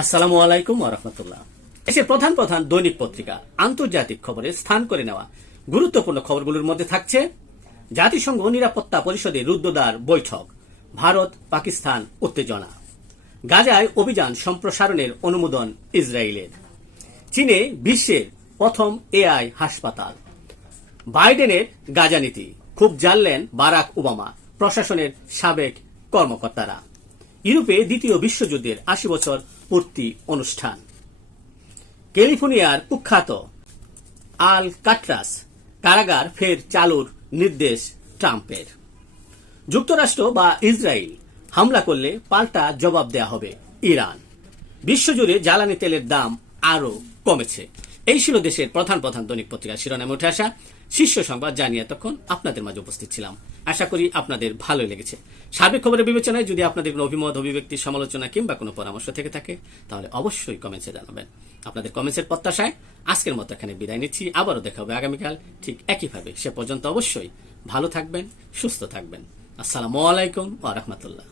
আসসালামু আলাইকুম ওয়া রাহমাতুল্লাহ। দেশের প্রধান প্রধান দৈনিক পত্রিকা আন্তর্জাতিক খবরে স্থান করে নেওয়া গুরুত্বপূর্ণ খবরগুলোর মধ্যে থাকছে জাতিসংঘ নিরাপত্তা পরিষদের রুদ্ধদ্বার বৈঠক, ভারত পাকিস্তান উত্তেজনা, গাজায় অভিযান সম্প্রসারণের অনুমোদন ইসরায়েলের, চীনে বিশ্বের প্রথম এআই হাসপাতাল, বাইডেনের গাজা নীতি খুব জানলেন বারাক ওবামা প্রশাসনের সাবেক কর্মকর্তারা, ইউরোপে দ্বিতীয় বিশ্বযুদ্ধের ৮০ বছর পূর্তি অনুষ্ঠান, ক্যালিফোর্নিয়ার কুখ্যাত আলকাট্রাস কারাগার ফের চালুর নির্দেশ ট্রাম্পের, যুক্তরাষ্ট্র বা ইসরায়েল হামলা করলে পাল্টা জবাব দেয়া হবে ইরান, বিশ্বজুড়ে জ্বালানি তেলের দাম আরো কমেছে। এই ছিল দেশের প্রধান প্রধান দৈনিক পত্রিকার শিরোনামে উঠে আসা শীর্ষ সংবাদ, জানিয়ে এতক্ষণ আপনাদের মাঝে উপস্থিত ছিলাম। আশা করি আপনাদের ভালো লেগেছে। সার্বিক খবরের বিবেচনায় যদি আপনাদের কোনো অভিমত, অভিব্যক্তি, সমালোচনা কিংবা কোনো পরামর্শ থেকে থাকে তাহলে অবশ্যই কমেন্টসে জানাবেন। আপনাদের কমেন্টসের প্রত্যাশায় আজকের মতো এখানে বিদায় নিচ্ছি। আবারও দেখা হবে আগামীকাল ঠিক একইভাবে। সে পর্যন্ত অবশ্যই ভালো থাকবেন, সুস্থ থাকবেন। আসসালামু আলাইকুম ওয়া রাহমাতুল্লাহ।